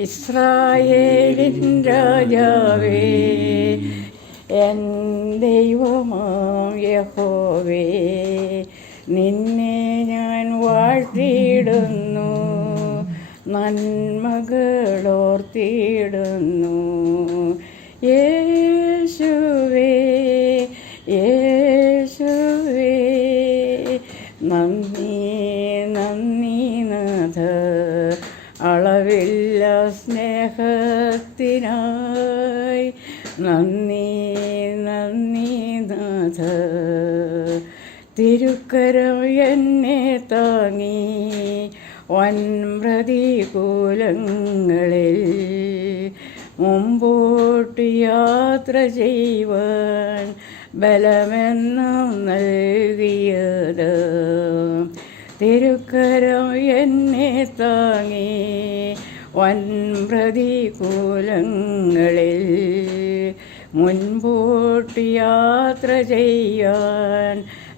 ഇസ്രായേലിൻ രാജാവേ, എൻ ദൈവമാം യഹോവേ, നിന്നെ ഞാൻ വാഴ്ത്തിയിടുന്നു, നന്മകളോർത്തിയിടുന്നു. യേശുവേ, യേശുവേ, നന്ദി നന്ദി നാഥ, അളവില്ല സ്നേഹത്തിനായി നന്ദി നന്ദി നാഥ. തിരുക്കരം എന്നെ താങ്ങി വൻപ്രതികൂലങ്ങളിൽ മുമ്പോട്ട് യാത്ര ചെയ്യുവാൻ ബലമെന്നും നൽകിയത്. തിരുക്കരം എന്നെ താങ്ങി വൻപ്രതികൂലങ്ങളിൽ മുൻപോട്ട് യാത്ര ചെയ്യാൻ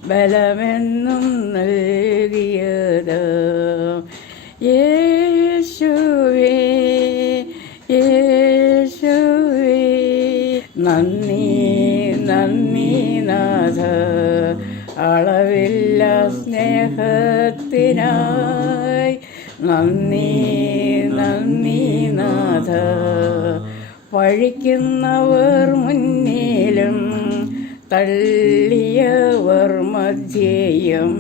ബലമെന്നും നൽകിയത്. യേശുവേ, യേശുവേ, നന്ദി നന്ദി നാഥ, അളവില്ല സ്നേഹത്തിനായി നന്ദി നന്ദി നാഥ. പഴിക്കുന്നവർ മുന്നിലും തള്ളിയവർ മധ്യേയും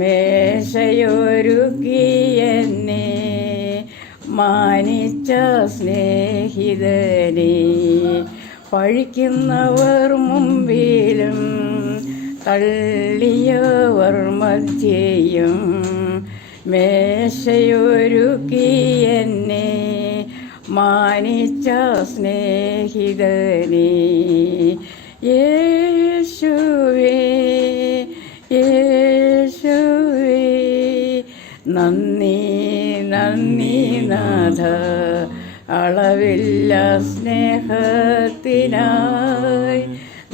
മേശയൊരുക്കി എന്നെ മാനിച്ച സ്നേഹിതനെ. പഴിക്കുന്നവർ മുമ്പിലും തള്ളിയവർ മധ്യേയും മേശയൊരുക്കി എന്നെ മാനിച്ച സ്നേഹിതനെ. യേശുവേ, യേശുവേ, നന്ദി നന്ദി നാഥ, അളവില്ല സ്നേഹത്തിനായി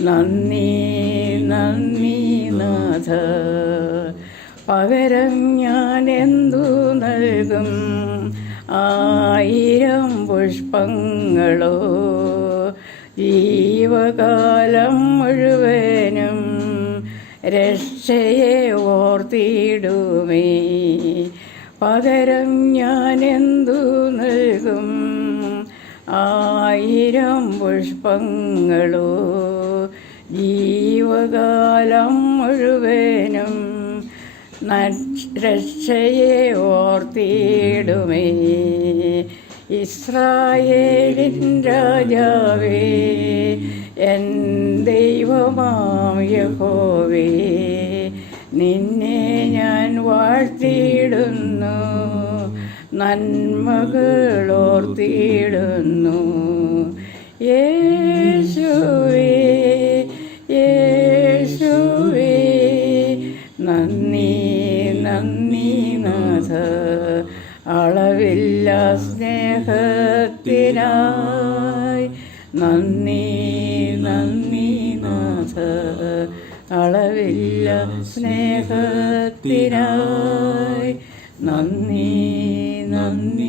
നന്ദി നന്ദി നാഥ. പകരം ഞാൻ എന്തു നൽകും? 1000 പുഷ്പങ്ങളോ? ജീവകാലം മുഴുവനും രക്ഷയെ ഓർത്തിടുമേ. പകരം ഞാൻ എന്തു നൽകും? 1000 പുഷ്പങ്ങളോ? ജീവകാലം മുഴുവനും രക്ഷയെ ഓർത്തിടുമേ. ഇസ്രായേലിൻ രാജാവേ, എൻ ദൈവമാം യഹോവേ, നിന്നെ ഞാൻ വാഴ്ത്തിയിടുന്നു, നന്മകളോർത്തിയിടുന്നു. യേശുവേ, യേശുവേ, നന്ദി നന്ദി നാഥ, അളവില്ല സ്നേഹത്തിനായി നന്ദി നന്ദി നാഥ, അളവില്ല സ്നേഹത്തിനായി നന്ദി നന്ദി